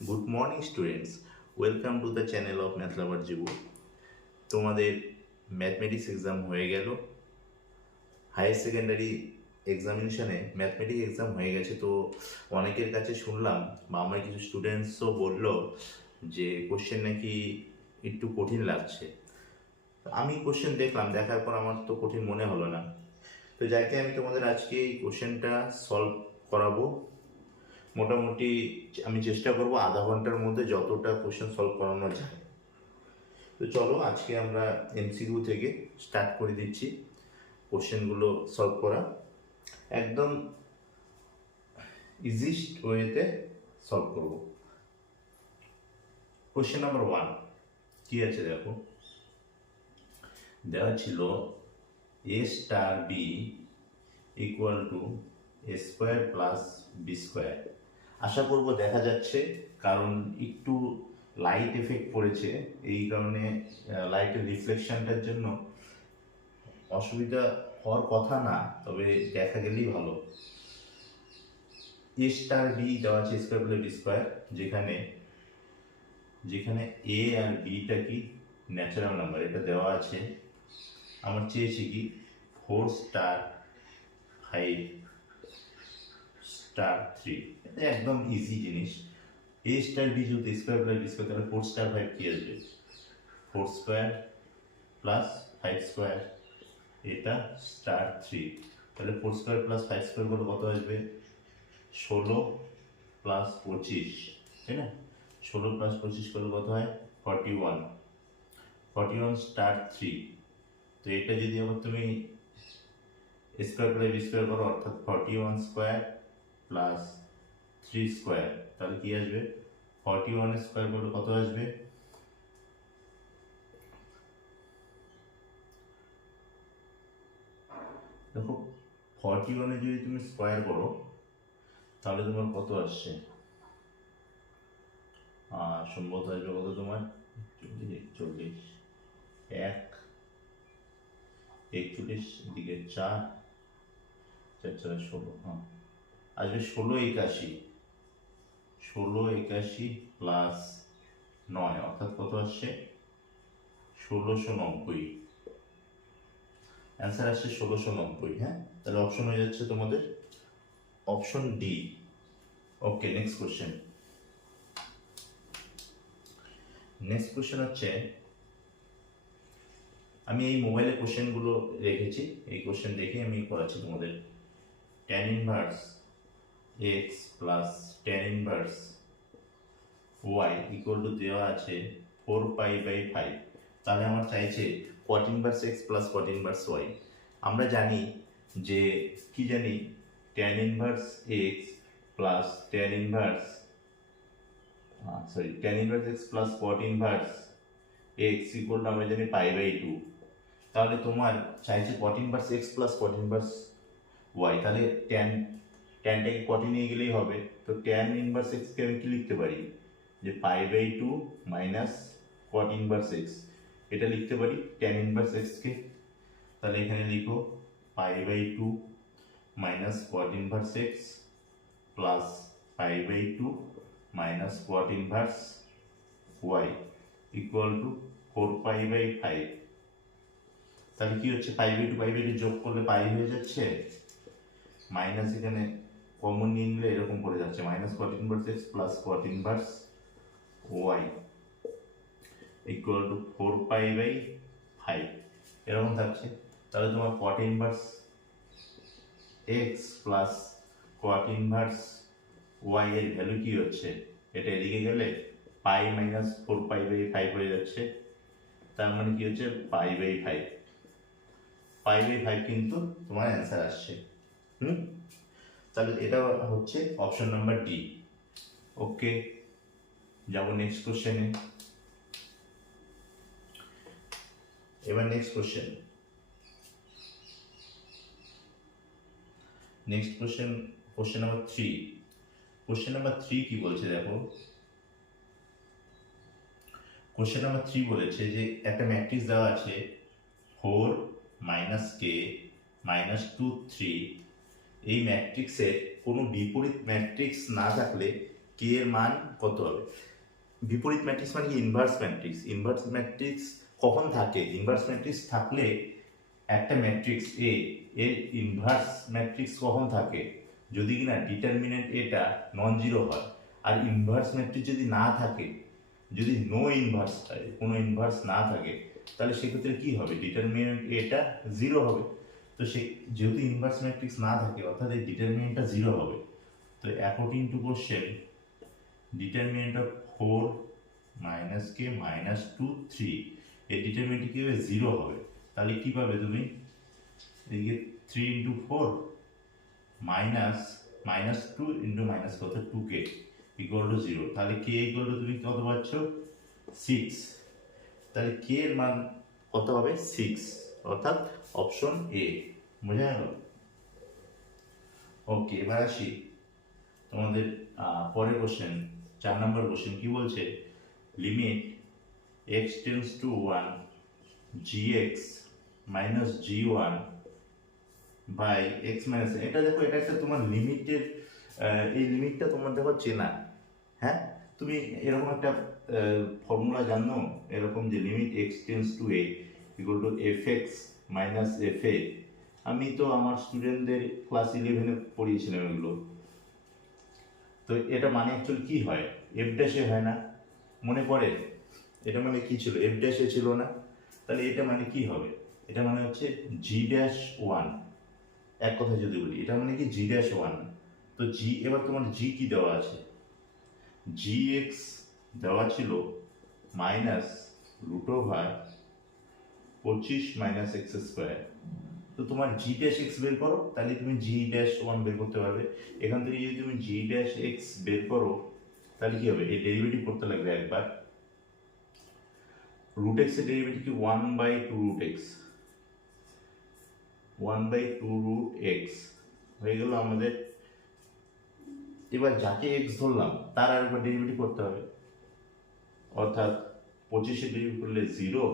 Good morning students, welcome to the channel of math lover Jibu. তোমাদের mathematics exam হয়ে গেল। Higher secondary এক্সামিনেশনে mathematics exam হয়ে গেছে। তো অনেকের কাছে শুনলাম বা আমার কিছু স্টুডেন্টসও বললো যে কোশ্চেন নাকি একটু কঠিন লাগছে। আমি কোশ্চেন দেখলাম, দেখার পর আমার তো কঠিন মনে হলো না। তো যাকে আমি তোমাদের আজকে এই কোশ্চেনটা সলভ করাবো। মোটামুটি আমি চেষ্টা করবো আধা ঘন্টার মধ্যে যতটা কোশ্চেন সলভ করানো যায়। তো চলো আজকে আমরা এমসিকিউ থেকে স্টার্ট করে দিচ্ছি কোশ্চেনগুলো সলভ করা, একদম ইজিস্ট ওয়েতে সলভ করব। কোশ্চেন নাম্বার 1 কি আছে দেখো, দেওয়া ছিল A star B equal to A square plus B square. আশা করব দেখা যাচ্ছে, কারণ একটু লাইট এফেক্ট পড়েছে, এই কারণে লাইটের রিফ্লেকশনটার জন্য অসুবিধা হওয়ার কথা না, তবে দেখা গেলেই ভালো। এ স্টার বি দেওয়া আছে স্কোয়ার প্লাস বি স্কোয়ার, যেখানে যেখানে এ আর বিটা কি ন্যাচারাল নাম্বার, এটা দেওয়া আছে। আমার চেয়েছি কি 4 স্টার 5 স্টার 3, এটা একদম ইজি জিনিস। এ স্টার বি যদি স্কোয়ার প্লাস বি স্কোয়ার, তাহলে 4 স্টার 5 কি আসবে, 4 স্কোয়ার প্লাস 5 স্কোয়ার, এটা স্টার 3। তাহলে 4 স্কোয়ার প্লাস 5 স্কোয়ার করলে কত আসবে, 16 প্লাস 25, তাই না? 16 প্লাস 25 করলে কত হয়, 41। 41 স্টার 3। তো এটা যদি আবার তুমি স্কোয়ার প্লাস বি স্কোয়ার করো, অর্থাৎ 41 স্কোয়ার প্লাস 3 স্কোয়ার, তাহলে কি আসবে, 41 স্কোয়ার করলে কত আসবে, দেখো 41 যদি তুমি স্কোয়ার করো তাহলে তোমার কত আসছে, সম্ভবত আসবে কত তোমার, 41 এক 41 দিকে 4 4 4 16, হ্যাঁ আসবে 1681। 1681 প্লাস 9 অর্থাৎ কত আসছে, 1690। অ্যান্সার আসছে 1690। হ্যাঁ, তাহলে অপশন হয়ে যাচ্ছে তোমাদের অপশন ডি। ওকে, নেক্সট কোশ্চেন। নেক্সট কোশ্চেন হচ্ছে, আমি এই মোবাইলে কোশ্চেনগুলো রেখেছি, এই কোশ্চেন দেখে আমি করাচ্ছি তোমাদের। tan inverse x plus tan inverse Y equal to দেওয়া আছে 4π/5। তাহলে আমার চাইছে cot inverse x plus cot inverse y. আমরা জানি যে কি জানি, tan inverse x plus tan inverse tan inverse x plus cot inverse x equal to আমরা জানি π/2। তাহলে তোমার চাইছে cot inverse x plus cot inverse y, তাহলে ট্যানটাকে কটে নিয়ে গেলেই হবে। তো ট্যান ইনভার্স এক্সকে আমি কি লিখতে পারি, যে π/2 মাইনাস cot ইনভার্স এক্স, এটা লিখতে পারি ট্যান ইনভার্স এক্সকে। তাহলে এখানে লিখো π/2 minus cot inverse x plus π/2 minus cot inverse Y equal to 4π/5। তাহলে কি হচ্ছে, π/2 যোগ করলে পাই হয়ে যাচ্ছে, মাইনাস এখানে কমন নিয়ে নিলে এরকম পড়ে যাচ্ছে, minus cot inverse x plus cot inverse Y equal to 4π/5 এরকম থাকছে। তাহলে তোমার cot inverse x plus cot inverse Y এর ভ্যালু কি হচ্ছে, এটা এদিকে গেলে পাই মাইনাস 4π/5 হয়ে যাচ্ছে। তার মানে কি হচ্ছে, π/5। π/5 কিন্তু তোমার অ্যান্সার আসছে। তাহলে এটা হচ্ছে অপশন নাম্বার ডি। ওকে, যাব নেক্সট কোশ্চেনে। এবার next question question number 3। Question number 3 কি বলছে দেখো, কোশ্চেন নাম্বার 3 বলেছে যে একটা ম্যাট্রিক্স দেওয়া আছে 4 - k -2 3। এই ম্যাট্রিক্সের কোনো বিপরীত ম্যাট্রিক্স না থাকলে কে এর মান কত হবে। বিপরীত ম্যাট্রিক্স মানে কি ইনভার্স ম্যাট্রিক্স। ইনভার্স ম্যাট্রিক্স কখন থাকে? ইনভার্স ম্যাট্রিক্স থাকলে একটা ম্যাট্রিক্স এ এর ইনভার্স ম্যাট্রিক্স কখন থাকে? যদি কিনা ডিটারমিনেন্ট এটা নন জিরো হয়। আর ইনভার্স ম্যাট্রিক্স যদি না থাকে, যদি নো ইনভার্স হয়, কোনো ইনভার্স না থাকে, তাহলে সেক্ষেত্রে কি হবে? ডিটারমিনেন্ট এটা জিরো হবে। তো সে যেহেতু ইনভার্স ম্যাট্রিক্স না থাকে, অর্থাৎ এই ডিটারমিনেন্টটা জিরো হবে। তো according to question, determinant of 4 minus K minus 2 3, এই ডিটারমিনেন্ট কি হবে? জিরো হবে। তাহলে কি পাবে তুমি? এদিকে 3 into 4 minus minus 2 into minus কত 2k ইকুয়াল টু 0। তাহলে k ইকুয়াল টু তুমি কত পাচ্ছ? 6। তাহলে k এর মান কত হবে? 6, অর্থাৎ অপশন এ। বোঝা গেল? ওকে, এবার আসি তোমাদের পরের কোশ্চেন, 4 নম্বর কোশ্চেন কি বলছে? Limit x tends to 1 gx minus g1 by x minus. এটা দেখো, এটা একটা তোমার লিমিটের, এই লিমিটটা তোমার দেখো চেনা। হ্যাঁ, তুমি এরকম একটা ফর্মুলা জানো এরকম যে limit x tends two a equal to fx minus fa। আমি তো আমার স্টুডেন্টদের ক্লাস 11-এ পড়িয়েছিলাম এগুলো। তো এটা মানে অ্যাকচুয়ালি কি হয়? এফ ড্যাশে হয় না? মনে পড়ে? এটা মানে কি ছিল? এফ ড্যাশে ছিল না? তাহলে এটা মানে কি হবে? এটা মানে হচ্ছে জি ড্যাশ ওয়ান। এক কথা যদি বলি, এটা মানে কি জি ড্যাশ ওয়ান। তো জি, এবার তোমার জি কি দেওয়া আছে? জি এক্স দেওয়া ছিল minus root over 25 minus x square. তো তোমার জি ড্যাশ এক্স বের করো, তাহলে তুমি জি ড্যাশ ওয়ান বের করতে পারবে। এখান থেকে যদি তুমি জি ড্যাশ এক্স বের করো, তাহলে কি হবে? এই ডেরিভেটিভ করতে লাগবে একবার। রুট এক্স এর ডেরিভেটিভ কি? 1/2 রুট এক্স, 1/2 রুট এক্স হয়ে গেল আমাদের। এবার যাকে এক্স ধরলাম তার আরেকবার ডেরিভেটিভ করতে হবে, অর্থাৎ 25-এর ডেরিভেটিভ করলে 0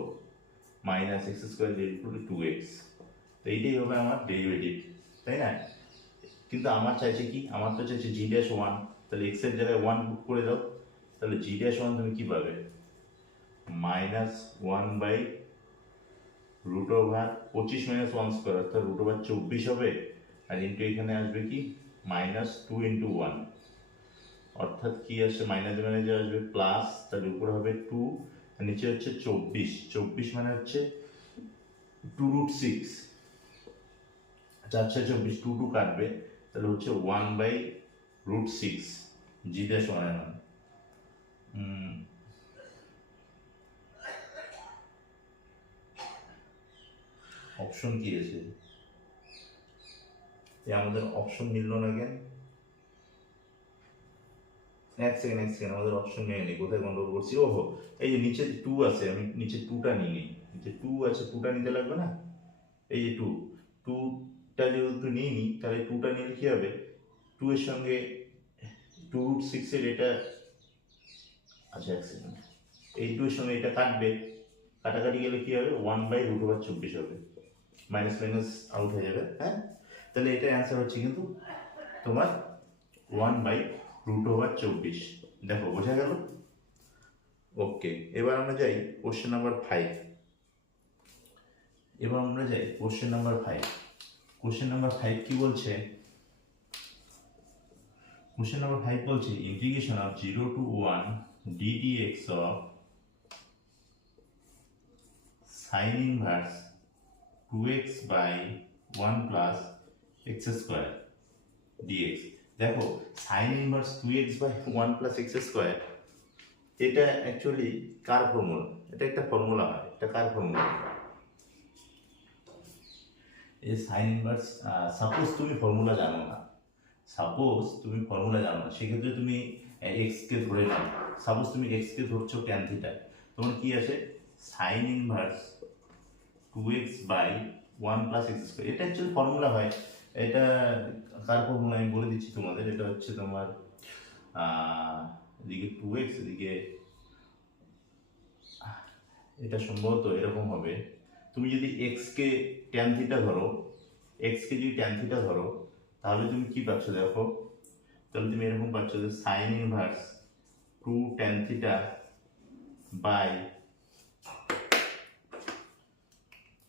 মাইনাস এক্স স্কোয়ার ডেরিভেটিভ করলে 2x। তো এইটাই হবে আমার ডেরিভেটিভ, তাই না? কিন্তু আমার চাইছে কি? আমার তো চাইছে জি ড্যাশ ওয়ান। তাহলে এক্স এর জায়গায় 1 পুট করে দাও, তাহলে জি ড্যাশ ওয়ান তুমি কি পাবে? Minus 1 by root over 25 minus 1 square, অর্থাৎ রুট ওভার 24 হবে। আর ইন্টু এখানে আসবে কি? মাইনাস 2 ইন্টু 1, অর্থাৎ কি আসছে? মাইনাস মাইনাসে আসবে প্লাস, তাহলে উপরে হবে 2 আর নিচে হচ্ছে 24। 24 মানে হচ্ছে 2 রুট 6, 4/24, 2 2 কাটবে, তাহলে হচ্ছে 1/√6 জি ড্যাশ ওয়ানের মান। অপশন কি আছে? আমাদের অপশন মিললো না কেন? এক সেকেন্ড, আমাদের অপশন নেই, কোথায় গন্ডগোল করছি? ওহো, এই যে নিচে 2 আছে, আমি নিচে 2টা নিয়ে নিই। নিচে 2 আছে, 2টা নিতে লাগবে না? এই যে 2টা যেহেতু নিয়ে নিই, তাহলে 2টা নিলে কি হবে? 2 এর সঙ্গে 2√6 এর এটা, আচ্ছা এক সেকেন্ড, এই 2 এর সঙ্গে এটা কাটবে, কাটাকাটি গেলে কি হবে? 1/√24 হবে, মাইনাস মাইনাস আউট হয়ে যাবে। হ্যাঁ, তাহলে এটা অ্যান্সার হচ্ছে কিন্তু তোমার 1/√24। দেখো, বোঝা গেল? ওকে, এবার আমরা যাই কোশ্চেন নাম্বার 5। কোশ্চেন নাম্বার 5 কি বলছে? কোশ্চেন নাম্বার 5 বলছে integration of 0 to 1 ddx of sin inverse 2x by 1 plus x square dx। দেখো, sin inverse 2x by 1 plus x square, এটা অ্যাকচুয়ালি কার ফর্মুলা? এটা একটা ফর্মুলা হয়, এটা কার ফর্মুলা? এই সাইন ইনভার্স, সাপোজ তুমি ফর্মুলা জানো না, সেক্ষেত্রে তুমি এক্স কে ধরে নাও। সাপোজ তুমি এক্স কে ধরছো ট্যান থিটা, তোমার কি আছে? Sine inverse 2x by 1 plus x square. এটা অ্যাকচুয়ালি ফর্মুলা হয়। এটা কার ফর্মুলা আমি বলে দিচ্ছি তোমাদের। এটা হচ্ছে তোমার এদিকে 2x, এদিকে এটা সম্ভবত এরকম হবে। তুমি যদি এক্স কে ট্যান থিটা ধরো, তাহলে তুমি কি পাচ্ছ? দেখো, তাহলে তুমি এরকম পাচ্ছ যে sine inverse 2 tan theta by,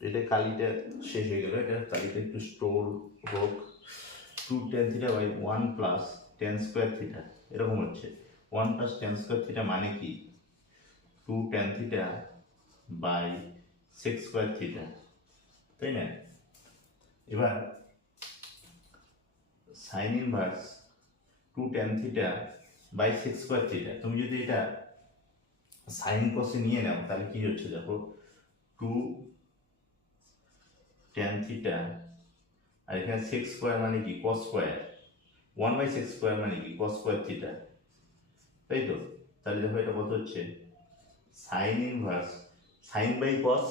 এটা কালিটা শেষ হয়ে গেল, এটা কালিটা একটু স্টোর হোক, 2 tan theta by 1 plus tan square theta, এরকম হচ্ছে 1 প্লাস tan স্কোয়ার থিটা মানে কি 2 tan theta by sec square theta, তাই না? এবার sine inverse 2 tan theta by sec square theta, তুমি যদি এটা সাইন কসে নিয়ে নাও তাহলে কি হচ্ছে দেখো 2 tan থিটা, আর এখানে সেক স্কোয়ার মানে কি cos square, 1 by sec square মানে কি কস স্কোয়ার থিটা, তাই তো? তাহলে দেখো এটা কত হচ্ছে sine inverse sine by cos,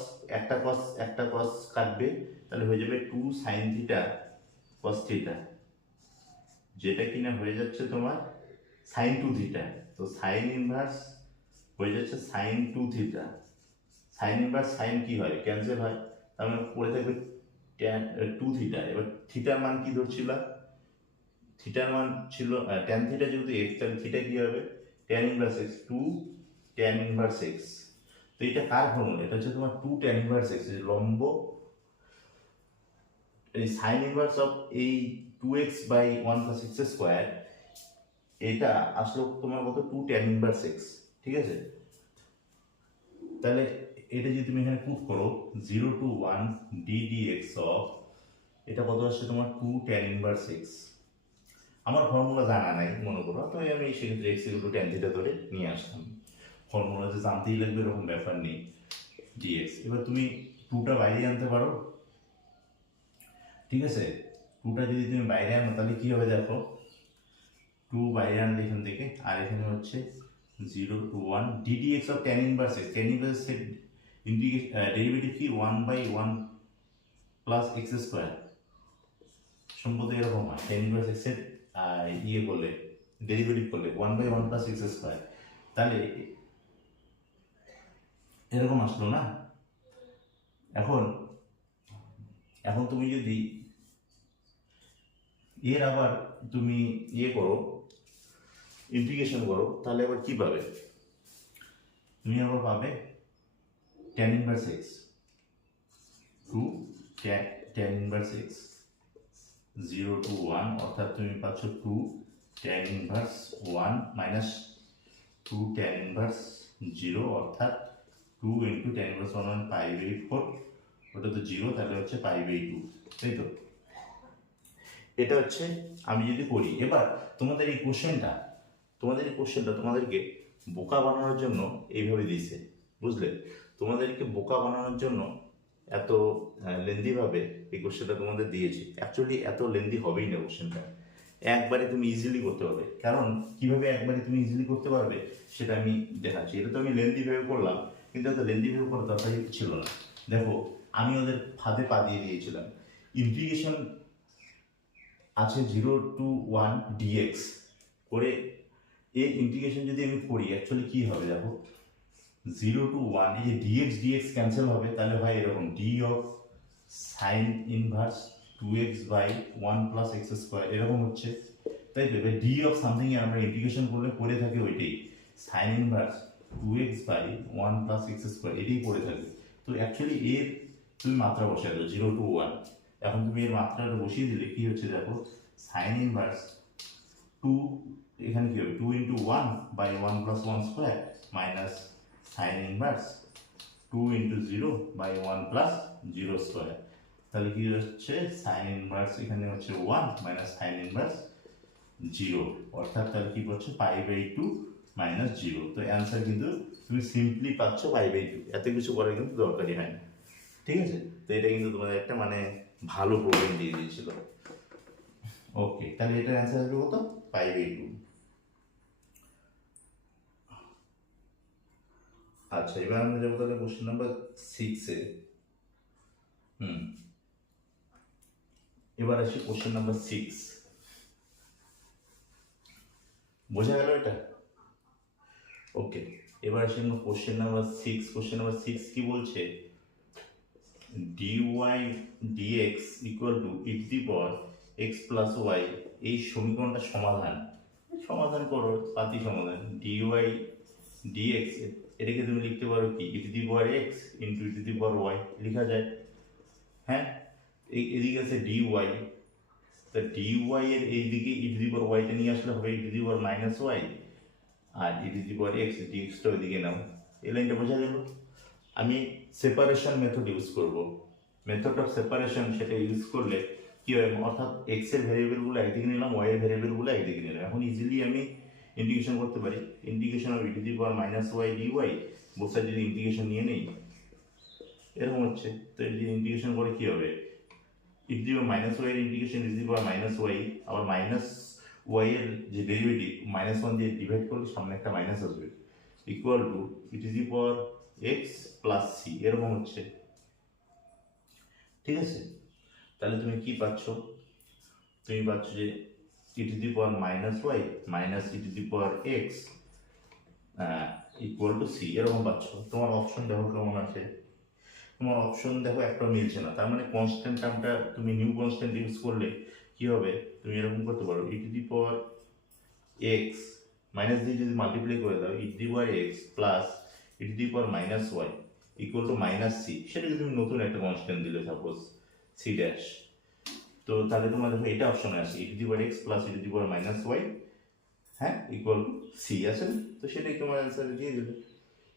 একটা কস কাটবে, তাহলে হয়ে যাবে 2 সাইন থিটা কস থিটা, যেটা কিনা হয়ে যাচ্ছে তোমার সাইন 2 থিটা। তো সাইন ইনভার্স হয়ে যাচ্ছে sine 2 theta, sine inverse sine কি হয় ক্যান্সেল হয়, তার মানে পড়ে থাকবে ট্যান 2 থিটা। এবার থিটার মান কি ধরছিলাম, থিটার মান ছিল ট্যান থিটা যেহেতু এক্স, তাহলে থিটা কি হবে tan inverse x, 2 tan inverse x. তো এটা কার ফর্মুলা, এটা হচ্ছে তোমার 2 ট্যান ইনভার্স এক্স, লম্ব এই সাইন ইনভার্স অফ এই 2x by 1 plus x square, এটা আসলে তোমার কত 2 ট্যান ইনভার্স এক্স, ঠিক আছে? তাহলে এটা যদি তুমি এখানে পুট করো 0 to 1 d dx অফ, এটা কত আসছে তোমার 2 ট্যান ইনভার্স এক্স। আমার ফর্মুলা জানা নাই মনে করো, তো আমি সেক্ষেত্রে x equal two tan theta ধরে নিয়ে আসলাম, ফর্মুলা যে জানতেই লাগবে এরকম ব্যাপার নেই ডিএক্স। এবার তুমি 2টা বাইরে আনতে পারো, ঠিক আছে? 2টা যদি তুমি বাইরে আনো তাহলে কি হবে দেখো, 2 বাইরে আনলে এখান থেকে, আর এখানে হচ্ছে 0 to 1 d dx of tan inverse x, tan inverse এর ডেরিভেটিভ কি 1 বাই 1 প্লাস এক্স স্কোয়ার, সম্ভবত এরকম হয় tan ইনভার্স এক্স এর ইয়ে করলে ডেরিভেটিভ করলে 1 বাই 1 প্লাস এক্স স্কোয়ার, তাহলে এরকম আসলো না? এখন এখন তুমি যদি এর আবার তুমি ইয়ে করো ইন্টিগ্রেশন করো, তাহলে আবার কি পাবে, তুমি আবার পাবে tan inverse x 2 tan inverse x 0 to 1, অর্থাৎ তুমি পাচ্ছ 2 tan inverse 1 minus 2 tan inverse 0, অর্থাৎ 2 ইন্টু tan ইনভার্স 1 মানে পাই বাই 4, ওটা তো 0, তাহলে হচ্ছে পাই বাই 2, তাই তো? এটা হচ্ছে আমি যদি করি। এবার তোমাদের এই কোশ্চেনটা তোমাদেরকে বোকা বানানোর জন্য এইভাবে দিয়েছে, বুঝলে? তোমাদেরকে বোকা বানানোর জন্য এত লেন্দি ভাবে এই কোশ্চেনটা তোমাদের দিয়েছে। অ্যাকচুয়ালি এত লেন্দি হবেই না কোশ্চেনটা, একবারে তুমি ইজিলি করতে পারবে। কারণ কিভাবে একবারে তুমি ইজিলি করতে পারবে সেটা আমি দেখাচ্ছি। এটা তো আমি লেন্দি ভাবে করলাম, কিন্তু এত লেন্দি ভাবে করার দরকার ছিল না। দেখো আমি ওদের ফাঁদে পা দিয়ে দিয়েছিলাম, ইন্টিগ্রেশন আছে 0 to 1 dx করে, এই ইন্টিগ্রেশন যদি আমি করি অ্যাকচুয়ালি কি হবে দেখো 0 to 1, এই যে dx ক্যান্সেল হবে, তাহলে হয় এরকম d of sine inverse 2x by 1 plus x square, এরকম হচ্ছে, তাই তো? এবার d অফ সামথিং এ আমরা ইন্টিগ্রেশন করলে পড়ে থাকে ওইটাই sine inverse 2x by 1 plus x square, এটাই পড়ে থাকে। তো অ্যাকচুয়ালি এর তুমি মাত্রা বসাই দাও 0 to 1, এখন তুমি এর মাত্রাটা বসিয়ে দিলে কি হচ্ছে দেখো সাইন ইনভার্স 2, এখানে কি হবে 2 into 1 by 1 plus 1 square minus sine inverse 2 into 0 by 1 plus 0 square, তাহলে কি হচ্ছে সাইন ইনভার্স এখানে হচ্ছে 1 মাইনাস সাইন ইনভার্স 0, অর্থাৎ তাহলে কি করছে পাই বাই 2 মাইনাস 0। তো অ্যান্সার কিন্তু তুমি সিম্পলি পাচ্ছ পাই বাই 2, এত কিছু করার কিন্তু দরকারই হয় না, ঠিক আছে? তো এটা কিন্তু তোমাদের একটা মানে ভালো প্রবলেম দিয়ে দিয়েছিল। ওকে, তাহলে এটার অ্যান্সার আসবে কত পাই বাই 2। আচ্ছা, এবার আমরা যাবো তাহলে কোশ্চেন নাম্বার 6 এ। এবার আসি কোশ্চেন নাম্বার 6, বোঝা গেল এটা? ওকে, এবার আসি আমরা কোশ্চেন নাম্বার 6। কোশ্চেন নাম্বার 6 কি বলছে, dy dx equal to e two the power x plus y, এই সমীকরণটা সমাধান। সমাধান করো, পাতি সমাধান। ডিওয়াই ডিএক্স এটাকে তুমি লিখতে পারো কি e to the power x into e to the power y লেখা যায়। হ্যাঁ, এদিকে আছে ডিওয়াই, তা ডিওয়াই এর এইদিকে ই টু দি পাওয়ার ওয়াইটা নিয়ে আসলে হবে e to the power minus y, আর e to the power x ডিএক্সটা ওইদিকে নাও। এই লাইনটা বোঝা গেল। আমি সেপারেশন মেথড ইউজ করব, মেথড অফ সেপারেশন, সেটা ইউজ করলে কি হয়, অর্থাৎ এক্স এর ভ্যারিয়েবলগুলো একদিকে নিলাম, ওয়াই এর ভ্যারিয়েবলগুলো একদিকে নিলাম। এখন ইজিলি আমি ইন্টিগ্রেশন করতে পারি, integration of e to the power minus y d y, both side যদি ইন্টিগ্রেশন নিয়ে নেই এরকম হচ্ছে। তো এই ইন্টিগ্রেশন করে কি হবে, e to the power minus y এর integration e to the power minus y, আবার মাইনাস ওয়াই এর যে ডেরিভেটিভ মাইনাস ওয়ান দিয়ে ডিভাইড করলে সামনে একটা মাইনাস আসবে, equal to e to the power x plus C, এরকম হচ্ছে। ঠিক আছে, তাহলে তুমি কি পাচ্ছ, তুমি পাচ্ছ যে e to the power minus y minus e to the power x equal to C, এরকম পাচ্ছ। তোমার অপশন দেখো কেমন আছে, তোমার অপশন দেখো একটা মিলছে না, তার মানে কনস্ট্যান্ট টার্মটা তুমি নিউ কনস্ট্যান্ট ইউজ করলে কি হবে, তুমি এরকম করতে পারো e to the power x minus দিয়ে যদি মাল্টিপ্লাই করে দাও e to the power x plus e to the power minus y equal to minus C, সেটাকে তুমি নতুন একটা কনস্ট্যান্ট দিলে সাপোজ সি ড্যাশ। তো তাহলে তোমার দেখো এটা অপশনে আছে e to the power x plus e to the power minus y, হ্যাঁ, ইকুয়াল টু সি আছে, তো সেটাই তোমার অ্যান্সার দিয়ে দেবে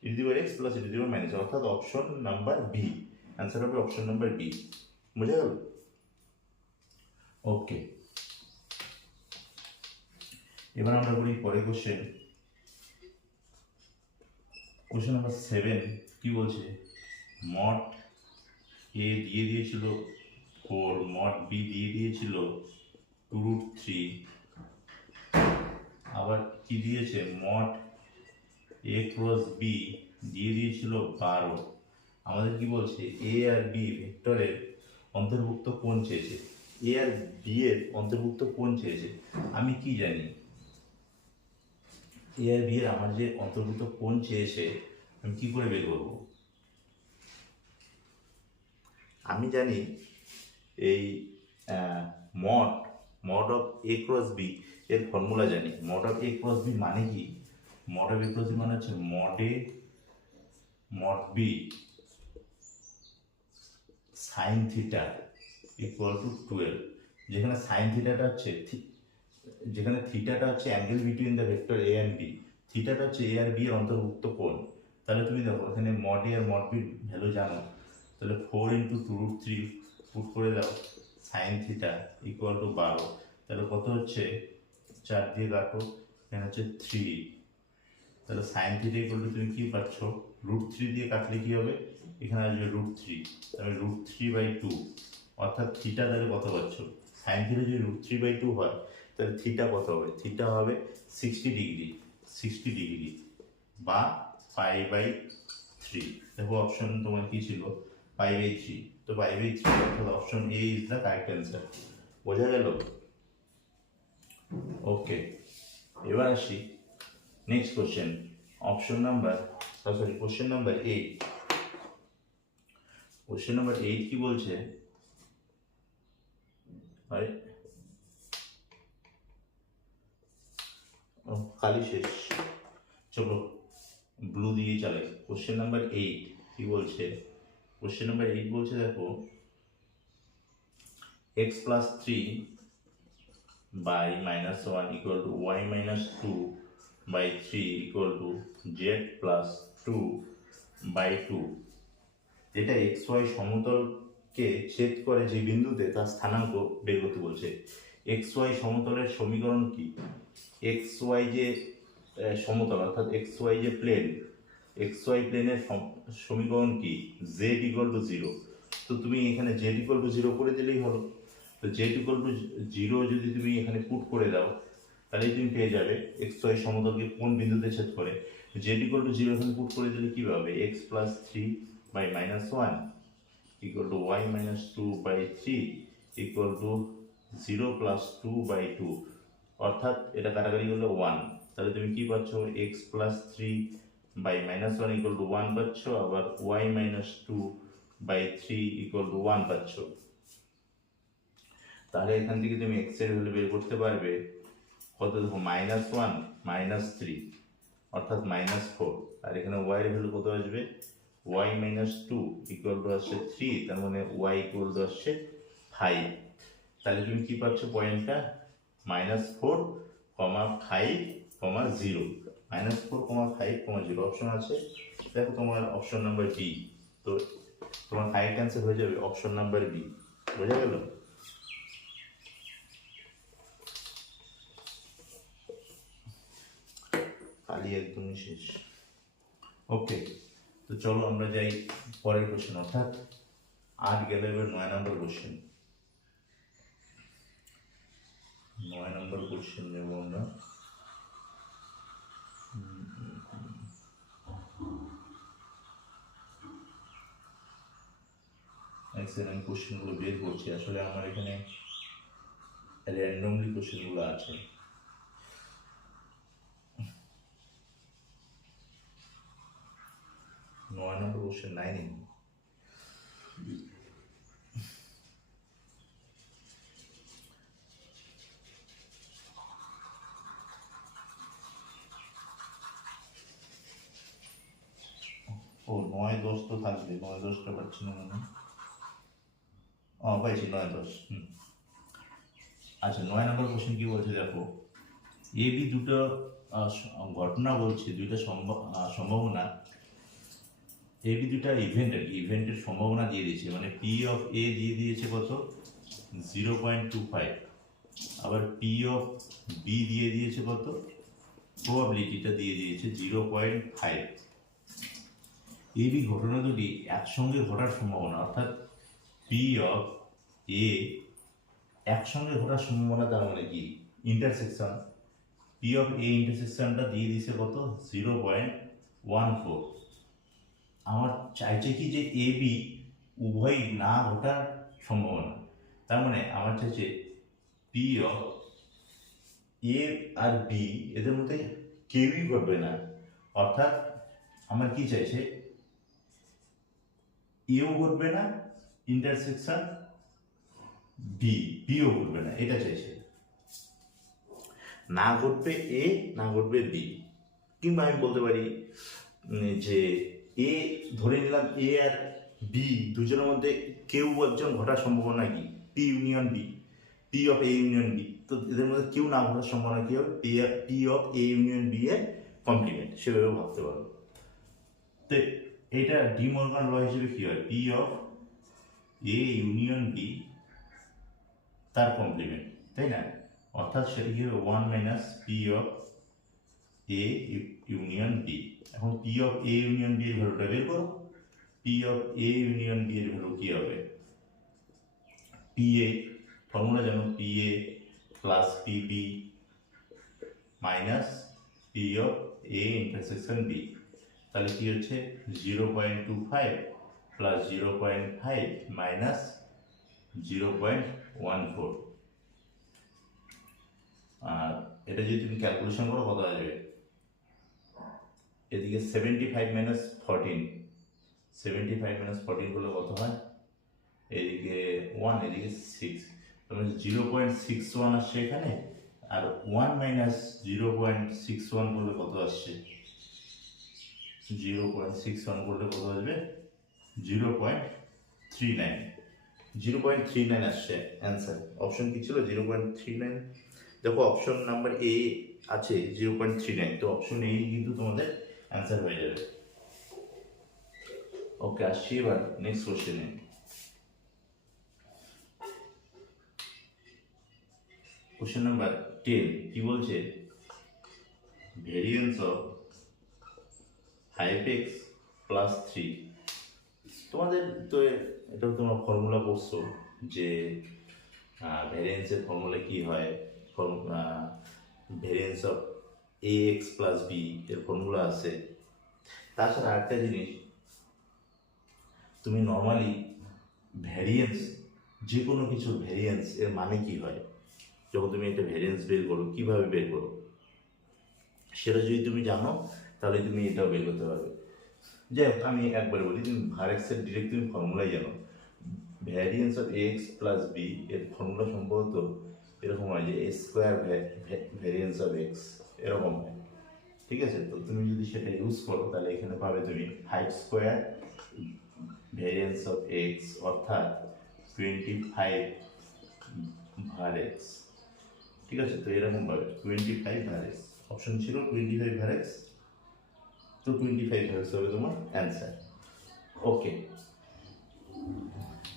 e to the power x plus e to the power minus, অর্থাৎ অপশন নাম্বার বি, অ্যান্সার হবে option number B. বুঝা গেল? ওকে, এবার আমরা করি পরে কোশ্চেন। কোশ্চেন নাম্বার 7 কি বলছে, মড এ দিয়ে দিয়েছিল 4, মড বি দিয়ে দিয়েছিল 2√3, আবার কি দিয়েছে, মড এ ক্রস বি দিয়ে দিয়েছিল 12। আমাদের কি বলছে, এ আর বি ভেক্টরের অন্তর্ভুক্ত কোণ চেয়েছে, এ আর বি এর অন্তর্ভুক্ত কোণ চেয়েছে। আমি কি জানি, এ আর বি এর আমার যে অন্তর্ভুক্ত কোণ চেয়েছে আমি কি করে বের করব, আমি জানি এই mod mod of A cross B এর ফর্মুলা জানি। Mod of A cross B মানে কি, mod of A cross B মানে হচ্ছে mod A mod B sine theta equal to 12, যেখানে সাইন থিটাটা হচ্ছে, যেখানে থিটাটা হচ্ছে angle between the vector A and B, থিটাটা হচ্ছে এ আর বি এর অন্তর্ভুক্ত কোণ। তাহলে তুমি দেখো এখানে মড এ আর মড বির ভ্যালু জানো, তাহলে 4 ইন্টু 2√3 পুট করে দাও, সাইন থিটা ইকুয়াল টু 12, তাহলে কত হচ্ছে, 4 দিয়ে কাটো, এখানে হচ্ছে 3, তাহলে সাইন থিটা ইকুয়াল টু তুমি কি পাচ্ছ, √3 দিয়ে কাটলে কি হবে, এখানে আসবে √3, তাহলে √3/2, অর্থাৎ থিটা তাহলে কত পাচ্ছ, সাইন থিটা যদি √3/2 হয় তাহলে থিটা কত হবে, থিটা হবে 60 ডিগ্রি, 60 ডিগ্রি বা π/3। দেখো অপশন তোমার কি ছিল, π/3, তো π/3 অর্থাৎ option A is the correct answer. বোঝা গেল? ওকে, এবার আসি next question, option number sorry question number 8। Question number 8 কি বলছে, আরে খালি শেষ, চলো ব্লু দিয়ে চালে। কোশ্চেন নাম্বার 8 কি বলছে, কোশ্চেন নাম্বার 8 বলছে দেখো x plus 3 by minus 1 equal to y minus 2 by 3 equal to z plus 2 by 2, যেটা xy সমতলকে ছেদ করে যে বিন্দুতে তার স্থানাঙ্ক বের করতে বলছে। xy সমতলের সমীকরণ কি, xy যে সমতল অর্থাৎ xy যে প্লেন, xy প্লেনের সমীকরণ কি, z equal to 0, তো তুমি এখানে z equal to 0 করে দিলেই হলো। তো z equal to 0 যদি তুমি এখানে পুট করে দাও তাহলে তুমি পেয়ে যাবে xy সমতলকে কোন বিন্দুতে ছেদ করে, z equal to 0 এখানে পুট করে দিলে কি পাবে, x plus 3 by minus 1 equal to y minus 2 by 3 equal to 0 plus 2 by 2, অর্থাৎ এটা কাটাকাটি করলে 1, তাহলে তুমি কি পাচ্ছ, x plus 3 by minus 1 equal to 1 পাচ্ছ, আবার y minus 2 by 3 equal to 1 পাচ্ছ। তাহলে এখান থেকে তুমি x এর ভ্যালু বের করতে পারবে কত দেখো -1 -3 অর্থাৎ -4, আর এখানে y এর ভ্যালু কত আসবে y - 2 ইকুয়াল টু আসছে 3, তার মানে y ইকুয়াল টু আসছে 5। তাহলে তুমি কি পাচ্ছ পয়েন্টটা -4, -5, -0, -4, 5, 0 অপশন আছে। দেখো তোমার অপশন নাম্বার বি, তো তোমার কারেক্ট অ্যান্সার হয়ে যাবে অপশন নাম্বার বি। বোঝা গেল? খালি একদমই শেষ। ওকে, তো চলো আমরা যাই পরের কোশ্চেন, অর্থাৎ 8 গেলে এবার 9 নম্বর কোশ্চেন। 9 নম্বর কোশ্চেন নেব আমরা। এক্সেলেন্ট কোশ্চেনগুলো বের করছি, আসলে আমার এখানে র্যান্ডমলি কোশ্চেনগুলো আছে। নয় নম্বর কোশ্চেন 9। ও 9, 10 তো থাকবে, 9, 10টা পাচ্ছি না মনে হয়। পাইছি 9, 10। আচ্ছা, 9 নম্বর কোশ্চেন কি বলছে দেখো, এ বি দুটো ঘটনা বলছে, দুইটা সম্ভাবনা, এ বি দুটা ইভেন্ট আর কি, ইভেন্টের সম্ভাবনা দিয়ে দিয়েছে, মানে পি অফ এ দিয়ে দিয়েছে কত 0.25, আবার পি অফ বি দিয়ে দিয়েছে কত, প্রবাবিলিটিটা দিয়ে দিয়েছে 0.5। এই বি ঘটনা দুটি একসঙ্গে ঘটার সম্ভাবনা, অর্থাৎ পি অফ এ একসঙ্গে ঘটার সম্ভাবনা, তার মানে কি ইন্টারসেকশন, পি অফ এ ইন্টারসেকশনটা দিয়ে দিয়েছে কত 0.14। আমার চাইছে কি যে এ বি উভয় না ঘটার সম্ভাবনা, তার মানে আমার চাইছে পি অফ এ আর বি এদের মধ্যে কেউই ঘটবে না, অর্থাৎ আমার কি চাইছে এও ঘটবে না, ইন্টারসেকশন বিও ঘটবে না, এটা চাইছে। না ঘটবে এ, না ঘটবে বি, কিংবা আমি বলতে পারি যে এ ধরে নিলাম এ আর বি দুজনের মধ্যে কেউ একজন ঘটার সম্ভাবনা কি P union B, P of A union B, তো এদের মধ্যে কেউ না ঘটার সম্ভাবনা কি হবে P of A union B এর কমপ্লিমেন্ট, সেভাবে ভাবতে পারো। তো এটা ডি মর্গান ল হিসেবে কি হয়, P of A union B তার কমপ্লিমেন্ট, তাই না? অর্থাৎ সেটা কি হবে 1 - P of A union B. এখন P of A union B এর ভ্যালুটা বের করো। P of A union B এর ভ্যালু কি হবে, পি এ ফর্মুলা জানো, P A plus P B minus P of A intersection B, তাহলে কি হচ্ছে 0.25 প্লাস 0.5 মাইনাস 0.14। আর এটা যদি তুমি ক্যালকুলেশন করো কত আসবে, এদিকে 75 - 14, 75 - 14 করলে কত হয়, এদিকে 1 এদিকে 6, তাহলে 0.61 আসছে এখানে, আর 1 - 0.61 করলে কত আসছে, 0.61 করলে কত আসবে 0.39, 0.39 আসছে অ্যান্সার। অপশন কি ছিল 0.39। দেখো অপশন নাম্বার এ আছে 0.39, তো অপশন এ কিন্তু তোমাদের অ্যান্সার হয়ে যাবে। ওকে, আসছি এবার নেক্সট কোশ্চেনে। কোশ্চেন নাম্বার 10 কি বলছে, ভেরিয়েন্স অফ 5x + 3। তোমাদের তো এটা তোমরা ফর্মুলা পড়ছো যে ভ্যারিয়েন্সের ফর্মুলা কি হয়, ভ্যারিয়েন্স অফ ax + b এর ফর্মুলা আছে। তাছাড়া আরেকটা জিনিস, তুমি নর্মালি ভ্যারিয়েন্স, যে কোনো কিছু ভ্যারিয়েন্স এর মানে কি হয়, যখন তুমি একটা ভ্যারিয়েন্স বের করো কিভাবে বের করো, সেটা যদি তুমি জানো তাহলে তুমি এটাও বের করতে পারবে। যাই হোক, আমি একবারে বলি, তুমি ভারেক্সের ডিরেক্ট তুমি ফর্মুলাই জানো, ভ্যারিয়েন্স অফ ax + b এর ফর্মুলা সম্ভবত এরকম হয় যে স্কোয়ার ভ্যারিয়েন্স অফ এক্স, এরকম হয়। ঠিক আছে, তো তুমি যদি সেটা ইউজ করো তাহলে এখানে পাবে তুমি 5 স্কোয়ার ভ্যারিয়েন্স অফ এক্স, অর্থাৎ 25 ভার এক্স। ঠিক আছে, তো এরকম পাবে 25 ভার এক্স, অপশন ছিল 25 ভার এক্স, তো 25 ভার এক্স হবে তোমার অ্যান্সার। ওকে,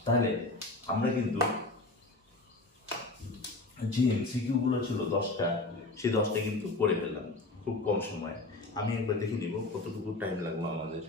তাহলে আমরা কিন্তু যে এমসিকিউগুলো ছিল 10টা, সেই 10টা কিন্তু করে ফেললাম খুব কম সময়ে। আমি একবার দেখে নিব কতটুকু টাইম লাগলো আমাদের।